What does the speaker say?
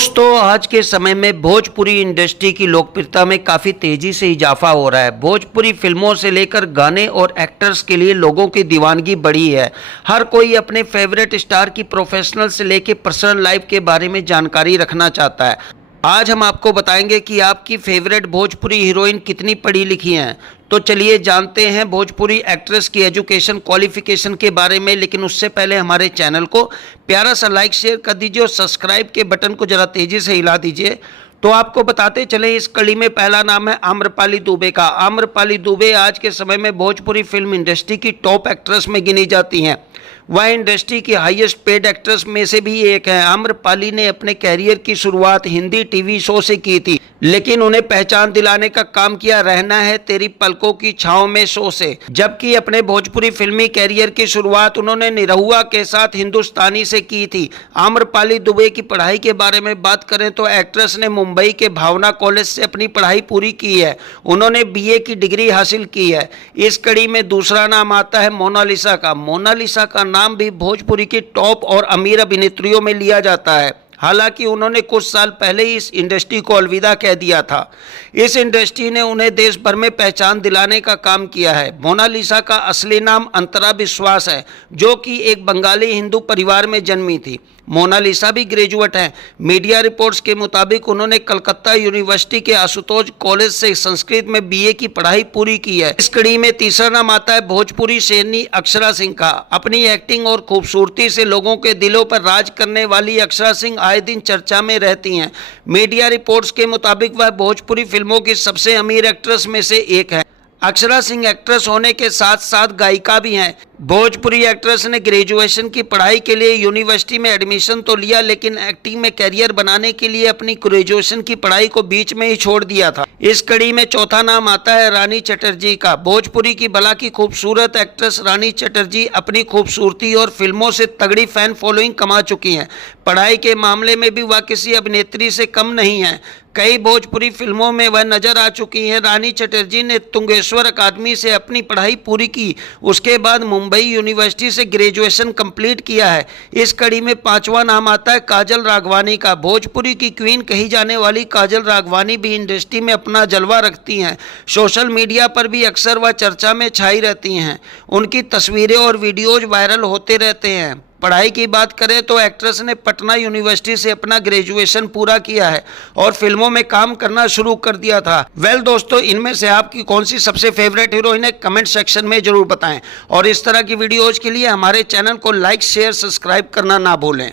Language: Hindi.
दोस्तों, आज के समय में भोजपुरी इंडस्ट्री की लोकप्रियता में काफ़ी तेज़ी से इजाफा हो रहा है। भोजपुरी फिल्मों से लेकर गाने और एक्टर्स के लिए लोगों की दीवानगी बढ़ी है। हर कोई अपने फेवरेट स्टार की प्रोफेशनल से लेकर पर्सनल लाइफ के बारे में जानकारी रखना चाहता है। आज हम आपको बताएंगे कि आपकी फेवरेट भोजपुरी हीरोइन कितनी पढ़ी लिखी हैं। तो चलिए जानते हैं भोजपुरी एक्ट्रेस की एजुकेशन क्वालिफिकेशन के बारे में। लेकिन उससे पहले हमारे चैनल को प्यारा सा लाइक शेयर कर दीजिए और सब्सक्राइब के बटन को ज़रा तेज़ी से हिला दीजिए। तो आपको बताते चले, इस कड़ी में पहला नाम है आम्रपाली दुबे का। आम्रपाली दुबे आज के समय में भोजपुरी फिल्म इंडस्ट्री की टॉप एक्ट्रेस में गिनी जाती हैं। वह इंडस्ट्री की हाईएस्ट पेड एक्ट्रेस में से भी एक है। आम्रपाली ने अपने कैरियर की शुरुआत हिंदी टीवी शो से की थी, लेकिन उन्हें पहचान दिलाने का काम किया रहना है तेरी पलकों की छांव में शो से। जबकि अपने भोजपुरी फिल्मी कैरियर की शुरुआत उन्होंने निरहुआ के साथ हिंदुस्तानी से की थी। आम्रपाली दुबे की पढ़ाई के बारे में बात करें तो एक्ट्रेस ने मुंबई के भावना कॉलेज से अपनी पढ़ाई पूरी की है। उन्होंने बीए की डिग्री हासिल की है। इस कड़ी में दूसरा नाम आता है मोनालिसा का। मोनालिसा का नाम भी भोजपुरी की टॉप और अमीर अभिनेत्रियों में लिया जाता है। हालांकि उन्होंने कुछ साल पहले ही इस इंडस्ट्री को अलविदा कह दिया था। इस इंडस्ट्री ने उन्हें देश भर में पहचान दिलाने का काम किया है। मोनालिसा का असली नाम अंतरा विश्वास है, जो कि एक बंगाली हिंदू परिवार में जन्मी थी। मोनालिसा भी ग्रेजुएट हैं। मीडिया रिपोर्ट्स के मुताबिक उन्होंने कलकत्ता यूनिवर्सिटी के आशुतोष कॉलेज से संस्कृत में बीए की पढ़ाई पूरी की है। इस कड़ी में तीसरा नाम आता है भोजपुरी शेरनी अक्षरा सिंह का। अपनी एक्टिंग और खूबसूरती से लोगों के दिलों पर राज करने वाली अक्षरा सिंह आए दिन चर्चा में रहती हैं। मीडिया रिपोर्ट्स के मुताबिक वह भोजपुरी फिल्मों की सबसे अमीर एक्ट्रेस में से एक है। अक्षरा सिंह एक्ट्रेस होने के साथ साथ गायिका भी हैं। भोजपुरी एक्ट्रेस ने ग्रेजुएशन की पढ़ाई के लिए यूनिवर्सिटी में एडमिशन तो लिया, लेकिन एक्टिंग में करियर बनाने के लिए अपनी ग्रेजुएशन की पढ़ाई को बीच में ही छोड़ दिया था। इस कड़ी में चौथा नाम आता है रानी चटर्जी का। भोजपुरी की भला की खूबसूरत एक्ट्रेस रानी चटर्जी अपनी खूबसूरती और फिल्मों से तगड़ी फैन फॉलोइंग कमा चुकी हैं। पढ़ाई के मामले में भी वह किसी अभिनेत्री से कम नहीं है। कई भोजपुरी फिल्मों में वह नजर आ चुकी हैं। रानी चटर्जी ने तुंगेश्वर अकादमी से अपनी पढ़ाई पूरी की। उसके बाद मुंबई यूनिवर्सिटी से ग्रेजुएशन कंप्लीट किया है। इस कड़ी में पांचवा नाम आता है काजल राघवानी का। भोजपुरी की क्वीन कही जाने वाली काजल राघवानी भी इंडस्ट्री में अपना जलवा रखती हैं। सोशल मीडिया पर भी अक्सर वह चर्चा में छाई रहती हैं। उनकी तस्वीरें और वीडियोज वायरल होते रहते हैं। पढ़ाई की बात करें तो एक्ट्रेस ने पटना यूनिवर्सिटी से अपना ग्रेजुएशन पूरा किया है और फिल्मों में काम करना शुरू कर दिया था। दोस्तों, इनमें से आपकी कौन सी सबसे फेवरेट हीरोइन है, कमेंट सेक्शन में जरूर बताएं। और इस तरह की वीडियोज के लिए हमारे चैनल को लाइक शेयर सब्सक्राइब करना ना भूलें।